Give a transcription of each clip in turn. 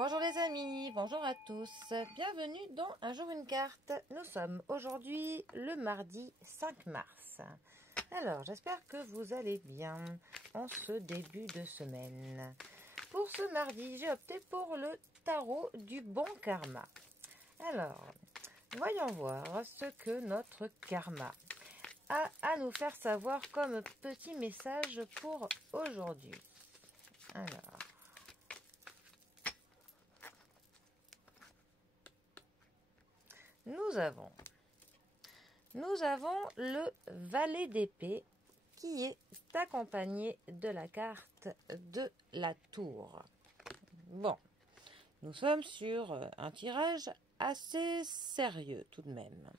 Bonjour les amis, bonjour à tous, bienvenue dans Un jour une carte. Nous sommes aujourd'hui le mardi 5 mars. Alors j'espère que vous allez bien en ce début de semaine. Pour ce mardi, j'ai opté pour le tarot du bon karma. Alors, voyons voir ce que notre karma a à nous faire savoir comme petit message pour aujourd'hui. Alors... Nous avons le valet d'épée qui est accompagné de la carte de la tour. Bon, nous sommes sur un tirage assez sérieux tout de même.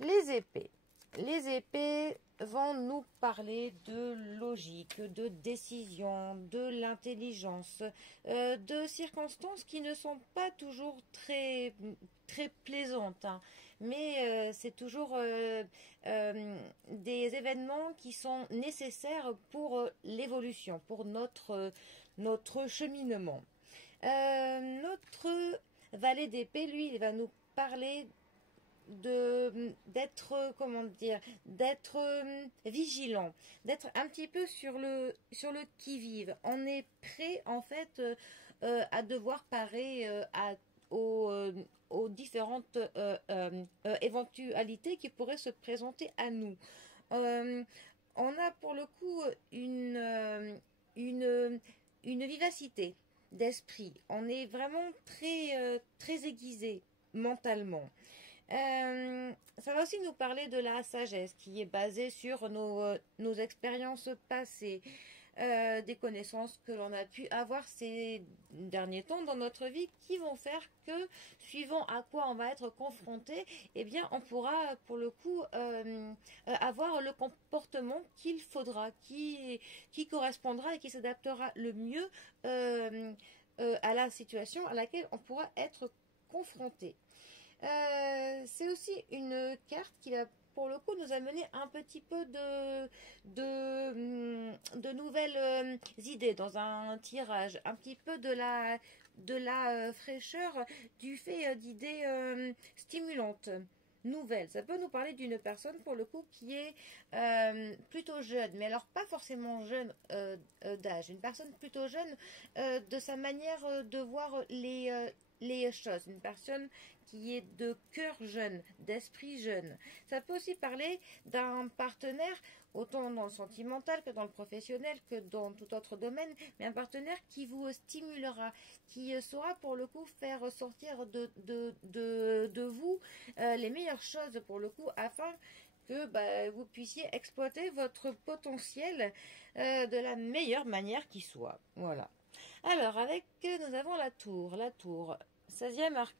Les épées vont nous parler de logique, de décision, de l'intelligence, de circonstances qui ne sont pas toujours très plaisantes, hein. Mais c'est toujours des événements qui sont nécessaires pour l'évolution, pour notre cheminement. Notre valet d'épée, lui, il va nous parler d'être vigilant, d'être un petit peu sur le qui-vive. On est prêt en fait à devoir parer aux différentes éventualités qui pourraient se présenter à nous. On a pour le coup une vivacité d'esprit. On est vraiment très aiguisé mentalement. Ça va aussi nous parler de la sagesse qui est basée sur nos expériences passées, des connaissances que l'on a pu avoir ces derniers temps dans notre vie qui vont faire que, suivant à quoi on va être confronté, eh bien, on pourra pour le coup avoir le comportement qu'il faudra, qui correspondra et qui s'adaptera le mieux à la situation à laquelle on pourra être confronté. C'est aussi une carte qui va pour le coup nous amener un petit peu de nouvelles idées dans un tirage, un petit peu de la fraîcheur du fait d'idées stimulantes. Nouvelle. Ça peut nous parler d'une personne pour le coup qui est plutôt jeune, mais alors pas forcément jeune d'âge, une personne plutôt jeune de sa manière de voir les choses, une personne qui est de cœur jeune, d'esprit jeune. Ça peut aussi parler d'un partenaire, autant dans le sentimental que dans le professionnel, que dans tout autre domaine, mais un partenaire qui vous stimulera, qui saura pour le coup faire sortir de vous les meilleures choses pour le coup, afin que vous puissiez exploiter votre potentiel de la meilleure manière qui soit. Voilà. Alors, nous avons la tour, 16e arcane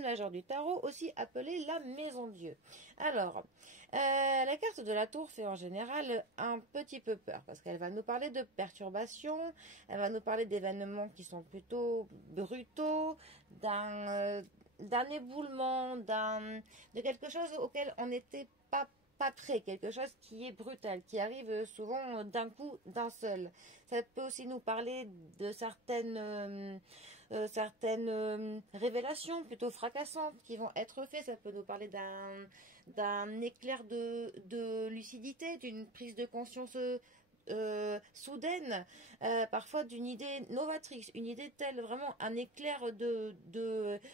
majeure du tarot, aussi appelée la maison Dieu. Alors, la carte de la tour fait en général un petit peu peur, parce qu'elle va nous parler de perturbations, elle va nous parler d'événements qui sont plutôt brutaux, d'un éboulement, de quelque chose auquel on n'était pas prêt, quelque chose qui est brutal, qui arrive souvent d'un coup, d'un seul. Ça peut aussi nous parler de certaines révélations plutôt fracassantes qui vont être faites. Ça peut nous parler d'un éclair de lucidité, d'une prise de conscience soudaine, parfois d'une idée novatrice, une idée telle, vraiment un éclair de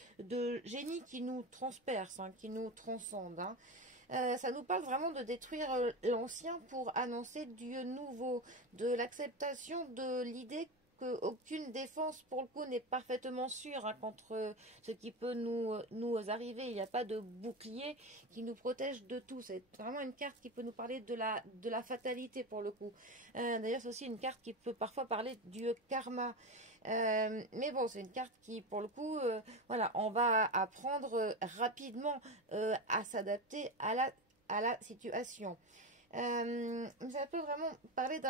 génie qui nous transperce, hein, qui nous transcende, hein. Ça nous parle vraiment de détruire l'ancien pour annoncer du nouveau, de l'acceptation de l'idée qu'aucune défense pour le coup n'est parfaitement sûre, hein, contre ce qui peut nous arriver. Il n'y a pas de bouclier qui nous protège de tout. C'est vraiment une carte qui peut nous parler de la fatalité pour le coup. D'ailleurs, c'est aussi une carte qui peut parfois parler du karma. Mais bon, c'est une carte qui, pour le coup, voilà, on va apprendre rapidement à s'adapter à la situation. Ça peut vraiment parler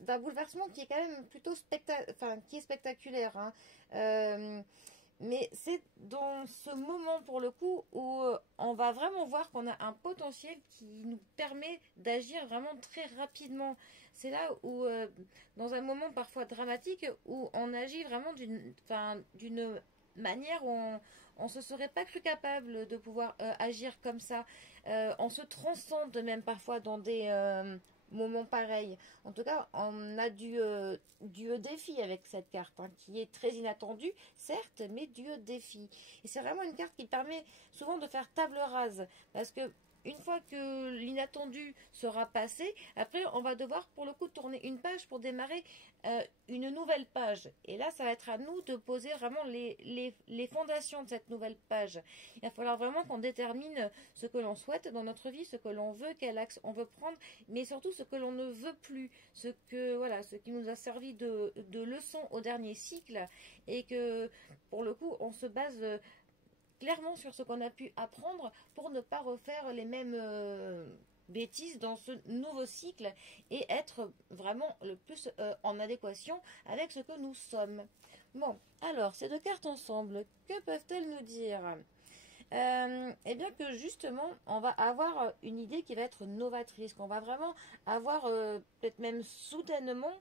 d'un bouleversement qui est quand même plutôt spectaculaire, hein. Mais c'est dans ce moment pour le coup où on va vraiment voir qu'on a un potentiel qui nous permet d'agir vraiment très rapidement. C'est là où, dans un moment parfois dramatique, où on agit vraiment d'une manière où on se serait pas cru capable de pouvoir agir comme ça. On se transcende même parfois dans des moments pareils. En tout cas, on a du défi avec cette carte, hein, qui est très inattendue, certes, mais du défi. Et c'est vraiment une carte qui permet souvent de faire table rase, parce que une fois que l'inattendu sera passé, après on va devoir pour le coup tourner une page pour démarrer une nouvelle page. Et là, ça va être à nous de poser vraiment les fondations de cette nouvelle page. Il va falloir vraiment qu'on détermine ce que l'on souhaite dans notre vie, ce que l'on veut, quel axe on veut prendre, mais surtout ce que l'on ne veut plus, ce qui nous a servi de leçon au dernier cycle, et que pour le coup, on se base clairement sur ce qu'on a pu apprendre pour ne pas refaire les mêmes bêtises dans ce nouveau cycle et être vraiment le plus en adéquation avec ce que nous sommes. Bon, alors, ces deux cartes ensemble, que peuvent-elles nous dire? Eh bien que justement, on va avoir une idée qui va être novatrice, qu'on va vraiment avoir peut-être même soudainement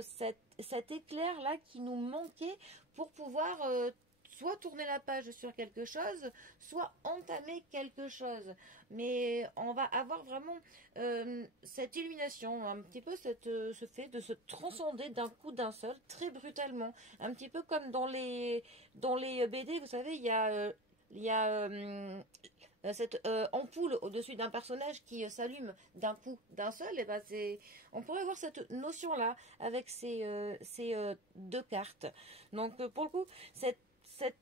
cet éclair-là qui nous manquait pour pouvoir soit tourner la page sur quelque chose, soit entamer quelque chose. Mais on va avoir vraiment cette illumination, un petit peu ce fait de se transcender d'un coup d'un seul, très brutalement. Un petit peu comme dans les BD, vous savez, il y a cette ampoule au-dessus d'un personnage qui s'allume d'un coup, d'un seul. Et ben on pourrait voir cette notion-là avec ces deux cartes. Donc pour le coup, cet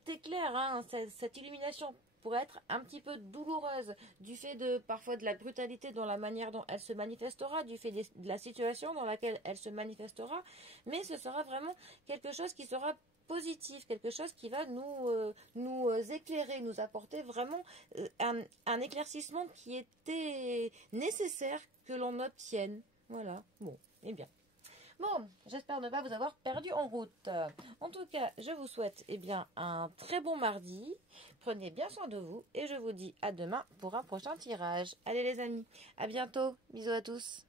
éclair, hein, cette illumination pourrait être un petit peu douloureuse du fait de parfois de la brutalité dans la manière dont elle se manifestera, du fait de la situation dans laquelle elle se manifestera, mais ce sera vraiment quelque chose qui sera positif, quelque chose qui va nous éclairer, nous apporter vraiment un éclaircissement qui était nécessaire que l'on obtienne. Voilà, bon, eh bien. Bon, j'espère ne pas vous avoir perdu en route. En tout cas, je vous souhaite un très bon mardi. Prenez bien soin de vous et je vous dis à demain pour un prochain tirage. Allez les amis, à bientôt. Bisous à tous.